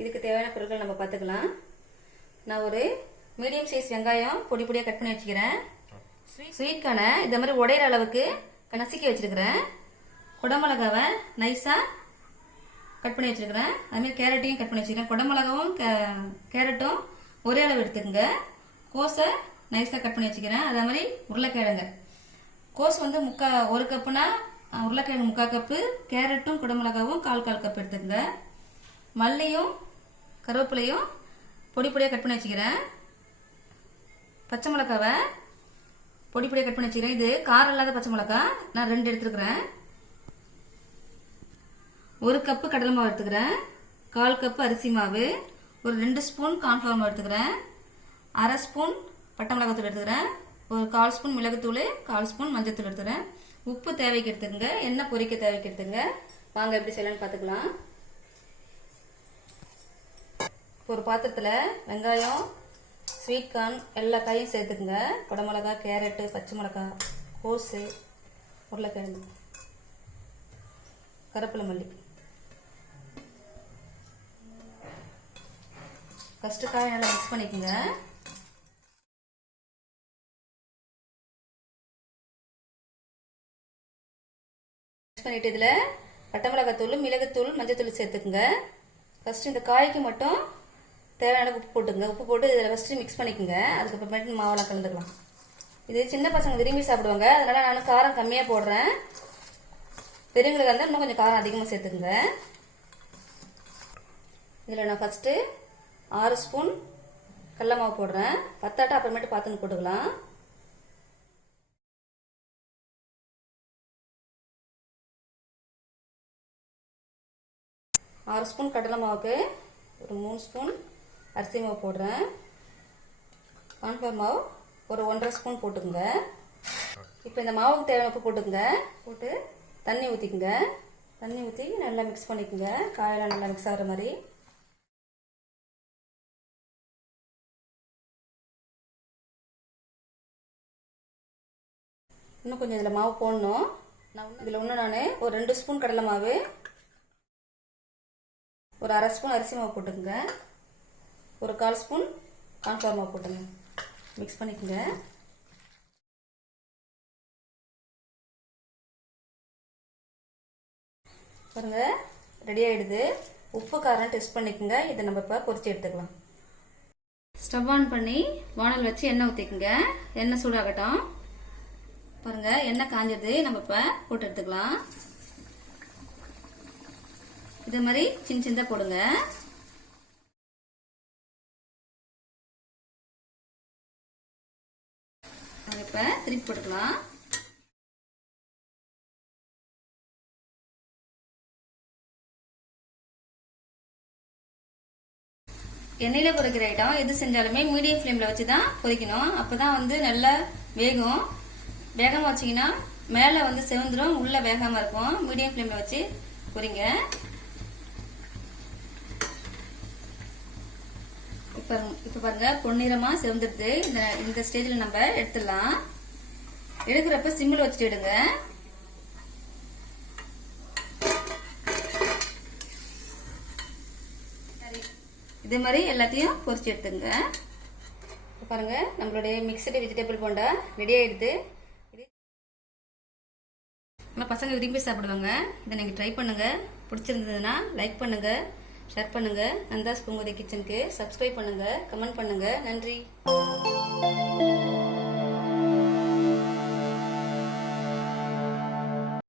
இதுக்கு தேவையான பொருட்கள் நம்ம பார்த்துக்கலாம். நான் ஒரு மீடியம் சைஸ் வெங்காயம் பொடி பொடியாக கட் பண்ணி வச்சுக்கிறேன். ஸ்வீட்கான இந்த மாதிரி உடையிற அளவுக்கு நசுக்கி வச்சிருக்கிறேன். குடமிளகாவை நைஸாக கட் பண்ணி வச்சிருக்கிறேன். அதுமாதிரி கேரட்டையும் கட் பண்ணி வச்சுக்கிறேன். குடமிளகாவும் கேரட்டும் ஒரே அளவு எடுத்துக்கோங்க. கோஸை நைஸாக கட் பண்ணி வச்சுக்கிறேன். அதே மாதிரி உருளைக்கிழங்கு கோஸ் வந்து ஒரு கப்புனா உருளைக்கிழங்கு 3/4 கப்பு, கேரட்டும் குடமிளகாவும் 1/4 கப் எடுத்துக்கோங்க. மல்லியும் கருவேப்பிலையும் பொடி பொடியாக கட் பண்ணி வச்சுக்கிறேன். பச்சை மிளகாவை பொடி பொடியாக கட் பண்ணி வச்சுக்கிறேன். இது காரம் இல்லாத பச்சை மிளகா நான் 2 எடுத்துக்கிறேன். 1 கப்பு கடலை மாவு எடுத்துக்கிறேன். 1/4 கப்பு அரிசி மாவு, ஒரு 2 ஸ்பூன் கார்ன்ஃப்ளவர் மாவு எடுத்துக்கிறேன். 1/2 ஸ்பூன் பட்டை மிளகாத்தூள் எடுத்துக்கிறேன். ஒரு 1/4 ஸ்பூன் மிளகுத்தூள், 1/4 ஸ்பூன் மஞ்சத்தூள் எடுத்துக்கிறேன். உப்பு தேவைக்கு எடுத்துக்கங்க. எண்ணெய் பொரிக்க தேவைக்கு எடுத்துங்க. வாங்க எப்படி செய்யலாம்னு பார்த்துக்கலாம். ஒரு பாத்திரத்தில் வெங்காயம், ஸ்வீட் கார்ன் எல்லா காயும் சேர்த்துக்குங்க. குடமிளகா, கேரட்டு, பச்சை மிளகாய், கோஸு, உருளைக்கிழங்கு, கருவேப்பிலை, மல்லி. ஃபஸ்ட்டு காயை நல்லா மிக்ஸ் பண்ணிக்கோங்க. மிக்ஸ் பண்ணிட்டு இதில் பட்டை மிளகாத்தூள், மிளகுத்தூள், மஞ்சத்தூள் சேர்த்துக்குங்க. ஃபஸ்ட்டு இந்த காய்க்கு மட்டும் தேவையான உப்பு போட்டுங்க. உப்பு போட்டு இதில் ஃபஸ்ட்டு மிக்ஸ் பண்ணிக்கோங்க. அதுக்கப்புறமேட்டு மாவெல்லாம் கலந்துக்கலாம். இது சின்ன பசங்க விரும்பி சாப்பிடுவாங்க. அதனால் நான் காரம் கம்மியாக போடுறேன். பெரியவங்களுக்கு வந்து இன்னும் கொஞ்சம் காரம் அதிகமாக சேர்த்துக்குங்க. இதில் நான் ஃபஸ்ட்டு 6 ஸ்பூன் கடலை மாவு போடுறேன். பத்தாட்டை அப்புறமேட்டு பார்த்துன்னு போட்டுக்கலாம். ஆறு ஸ்பூன் கடலை மாவுக்கு ஒரு 3 ஸ்பூன் அரிசி மாவு போடுறேன். கார்ன்ஃப்ளவர் மாவு ஒரு 1.5 ஸ்பூன் போட்டுக்குங்க. இப்போ இந்த மாவுக்கு தேவையான உப்பு போட்டுக்குங்க. போட்டு தண்ணி ஊற்றிக்குங்க. தண்ணி ஊற்றி நல்லா மிக்ஸ் பண்ணிக்கோங்க. காயெல்லாம் நல்லா மிக்ஸ் ஆகிற மாதிரி. இன்னும் கொஞ்சம் இதில் மாவு போடணும். இதில் நான் ஒரு 2 ஸ்பூன் கடலை மாவு, ஒரு 1/2 ஸ்பூன் அரிசி மாவு போட்டுக்கோங்க. ஒரு 1/4 ஸ்பூன் கார்ன்ஃப்ளவர் மாவு போட்டுங்க. மிக்ஸ் பண்ணிக்கோங்க. பாருங்க ரெடி ஆகிடுது. உப்பு காரம் டெஸ்ட் பண்ணிக்கோங்க. இதை நம்ம இப்போ பொரிச்சு எடுத்துக்கலாம். ஸ்டவ் ஆன் பண்ணி வானல் வச்சு எண்ணெய் ஊற்றிக்குங்க. எண்ணெய் சூடாகட்டும். பாருங்க எண்ணெய் காஞ்சது. நம்ம இப்போ போட்டு எடுத்துக்கலாம். இதே மாதிரி சின்ன சின்னதாக போடுங்க. இப்போ திருப்பி போட்டுக்கலாம். எண்ணெயில் பொரிக்கிற ஐட்டம் எது செஞ்சாலுமே மீடியம் ஃப்ளேமில் வச்சு தான் பொரிக்கணும். அப்போ தான் வந்து நல்லா வேகும். வேகமாக வச்சிங்கன்னா மேலே வந்து செவந்துடும், உள்ளே வேகாமல் இருக்கும். மீடியம் ஃப்ளேமில் வச்சு பொரிங்க. இப்போ பாருங்க பொன்னிறமாக செவந்துடுது. இந்த ஸ்டேஜில் நம்ம எடுத்துடலாம். எடுக்கிறப்ப சிம்மில் வச்சுட்டு எடுங்க. இதே மாதிரி எல்லாத்தையும் பொரிச்சு எடுத்துங்க. பாருங்க நம்மளுடைய மிக்சடு வெஜிடபிள் போண்டா ரெடி ஆயிடுது. நம்ம பசங்க விரும்பி சாப்பிடுவாங்க. இதை நீங்கள் ட்ரை பண்ணுங்க. பிடிச்சிருந்ததுன்னா லைக் பண்ணுங்க, ஷேர் பண்ணுங்க. நந்தாஸ் பூங்கோதை கிச்சனுக்கு சப்ஸ்கிரைப் பண்ணுங்க, கமெண்ட் பண்ணுங்க. நன்றி.